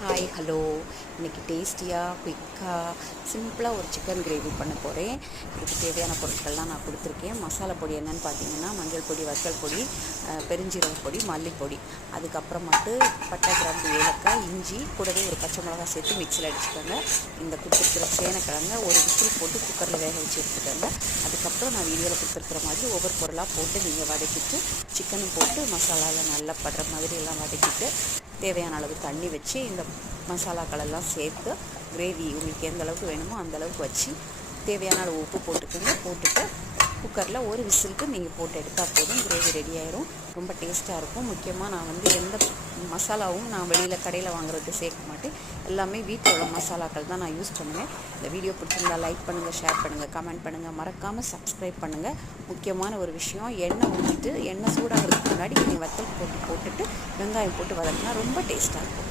Hi hello. இன்றைக்கி டேஸ்டியாக குயிக்காக சிம்பிளாக ஒரு சிக்கன் கிரேவி பண்ண போகிறேன். இதுக்கு தேவையான பொருட்கள்லாம் நான் கொடுத்துருக்கேன். மசாலா பொடி என்னென்னு பார்த்தீங்கன்னா, மஞ்சள் பொடி, வத்தல் பொடி, பெருஞ்சீரக பொடி, மல்லிப்பொடி, அதுக்கப்புறமாட்டு பட்டை, கிராம்பு, ஏலக்காய், இஞ்சி, கூடவே ஒரு பச்சை மிளகாய் சேர்த்து மிக்சியில் அடிச்சுக்கோங்க. இந்த கொடுத்துருக்கிற சேனக்கிழங்க ஒரு விசில் போட்டு குக்கரில் வேக வச்சு எடுத்துக்கோங்க. அதுக்கப்புறம் நான் வீடியோவில் கொடுத்துருக்குற மாதிரி ஒவ்வொரு பொருளாக போட்டு நீங்கள் வதக்கிட்டு சிக்கனும் போட்டு மசாலாவில் நல்லா படுற மாதிரி எல்லாம் வதக்கிட்டு தேவையான அளவு தண்ணி வச்சு இந்த மசாலாக்கள் எல்லாம் சேர்த்து கிரேவி உங்களுக்கு எந்த அளவுக்கு வேணுமோ அந்தளவுக்கு வச்சு தேவையான அளவு உப்பு போட்டுட்டு குக்கரில் ஒரு விசிலுக்கு நீங்கள் போட்டு எடுத்தால் போதும், கிரேவி ரெடி ஆயிரும். ரொம்ப டேஸ்ட்டாக இருக்கும். முக்கியமாக நான் எந்த மசாலாவும் நான் வெளியில் கடையில் வாங்குறது சேர்க்க மாட்டேன். எல்லாமே வீட்டில் உள்ள மசாலாக்கள் தான் நான் யூஸ் பண்ணுவேன். இந்த வீடியோ பிடிச்சிருந்தால் லைக் பண்ணுங்கள், ஷேர் பண்ணுங்கள், கமெண்ட் பண்ணுங்கள், மறக்காமல் சப்ஸ்கிரைப் பண்ணுங்கள். முக்கியமான ஒரு விஷயம், எண்ணெய் ஊற்றிட்டு எண்ணெய் சூடாகிறதுக்கு முன்னாடி நீங்கள் வத்தல் போட்டுட்டு வெங்காயம் போட்டு வதக்கினா ரொம்ப டேஸ்ட்டாக இருக்கும்.